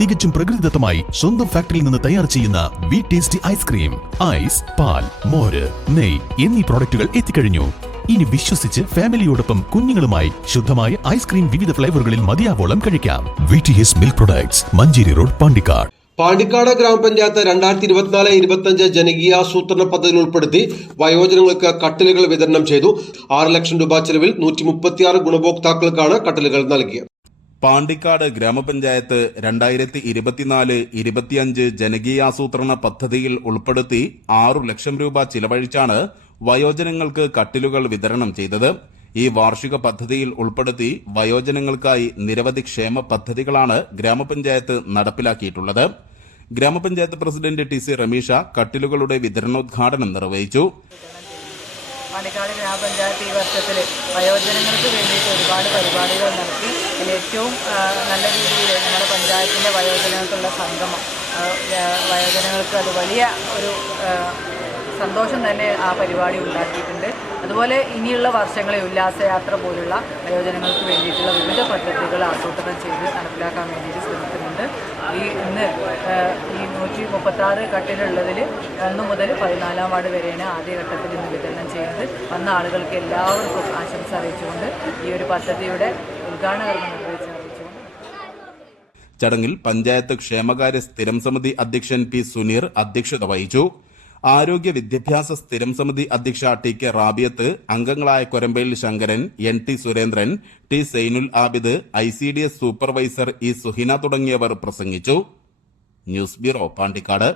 തികച്ചും പ്രകൃതിദത്തമായി സ്വന്തം ഫാക്ടറിയിൽ നിന്ന് തയ്യാർ ചെയ്യുന്ന വി ടേസ്റ്റി ഐസ്ക്രീം, ഐസ്, പാൽ, മോര്, നെയ് എന്നീ പ്രോഡക്റ്റുകൾ എത്തിക്കഴിഞ്ഞു. ഇനി വിശ്വസിച്ച് ഫാമിലിയോടൊപ്പം കുഞ്ഞുങ്ങളുമായി ശുദ്ധമായ ഐസ്ക്രീം വിവിധ ഫ്ലേവറുകളിൽ മതിയാവോളം കഴിക്കാം. VTS milk products, Manjeri road, Pandikkad. Pandikkad ഗ്രാമപഞ്ചായത്ത് 2024-25 ജനകീയാസൂത്രണ പദ്ധതിയിൽ ഉൾപ്പെടുത്തി വയോജനങ്ങൾക്ക് കട്ടിലുകൾ വിതരണം ചെയ്തു. 6 ലക്ഷം രൂപ ചെലവിൽ 136 ഗുണഭോക്താക്കൾക്കാണ് കട്ടിലുകൾ നൽകിയത്. പാണ്ടിക്കാട് ഗ്രാമപഞ്ചായത്ത് 2024-25 ജനകീയാസൂത്രണ പദ്ധതിയിൽ ഉൾപ്പെടുത്തി 6 ലക്ഷം രൂപ ചിലവഴിച്ചാണ് വയോജനങ്ങൾക്ക് കട്ടിലുകൾ വിതരണം ചെയ്തത്. ഈ വാർഷിക പദ്ധതിയിൽ ഉൾപ്പെടുത്തി വയോജനങ്ങൾക്കായി നിരവധി ക്ഷേമ പദ്ധതികളാണ് ഗ്രാമപഞ്ചായത്ത് നടപ്പിലാക്കിയിട്ടുള്ളത്. ഗ്രാമപഞ്ചായത്ത് പ്രസിഡന്റ് TC റമീഷ കട്ടിലുകളുടെ വിതരണോദ്ഘാടനം നിർവഹിച്ചു. പാണ്ടിക്കാട് ഗ്രാമപഞ്ചായത്ത് ഈ വർഷത്തിൽ വയോജനങ്ങൾക്ക് വേണ്ടിയിട്ട് ഒരുപാട് പരിപാടികൾ നടത്തി. അതിൽ ഏറ്റവും നല്ല രീതിയിൽ നമ്മുടെ പഞ്ചായത്തിൻ്റെ വയോജനങ്ങൾക്കുള്ള സംഗമം, വയോജനങ്ങൾക്ക് അത് വലിയ ഒരു സന്തോഷം തന്നെ ആ പരിപാടി ഉണ്ടാക്കിയിട്ടുണ്ട്. അതുപോലെ ഇനിയുള്ള വർഷങ്ങളിൽ ഉല്ലാസയാത്ര പോലുള്ള വയോജനങ്ങൾക്ക് വേണ്ടിയിട്ടുള്ള വിവിധ പദ്ധതികൾ ആസൂത്രണം ചെയ്ത് നടപ്പിലാക്കാൻ വേണ്ടിയിട്ട് ശ്രമിക്കുന്നുണ്ട്. ഇന്ന് ഈ 136 കട്ടിലുള്ളതിൽ 1 മുതൽ 14 വാർഡ് വരെയാണ് ആദ്യഘട്ടത്തിൽ ഇന്ന് വിതരണം ചെയ്യുന്നത്. വന്ന ആളുകൾക്ക് എല്ലാവർക്കും ആശംസ അറിയിച്ചുകൊണ്ട് ഈ ഒരു പദ്ധതിയുടെ ഉദ്ഘാടന കർമ്മം നിർവഹിച്ച് അറിയിച്ചുകൊണ്ട് ചടങ്ങിൽ പഞ്ചായത്ത് ക്ഷേമകാര്യ സ്ഥിരം സമിതി അധ്യക്ഷൻ P. സുനീർ അധ്യക്ഷത വഹിച്ചു. ആരോഗ്യ വിദ്യാഭ്യാസ സ്ഥിരം സമിതി അധ്യക്ഷ TK റാബിയത്ത്, അംഗങ്ങളായ Korambayil Sankaran, NT Surendran, T. Zainul Abid, ICDS supervisor E. Suhina തുടങ്ങിയവർ പ്രസംഗിച്ചു. News bureau, Pandikkad.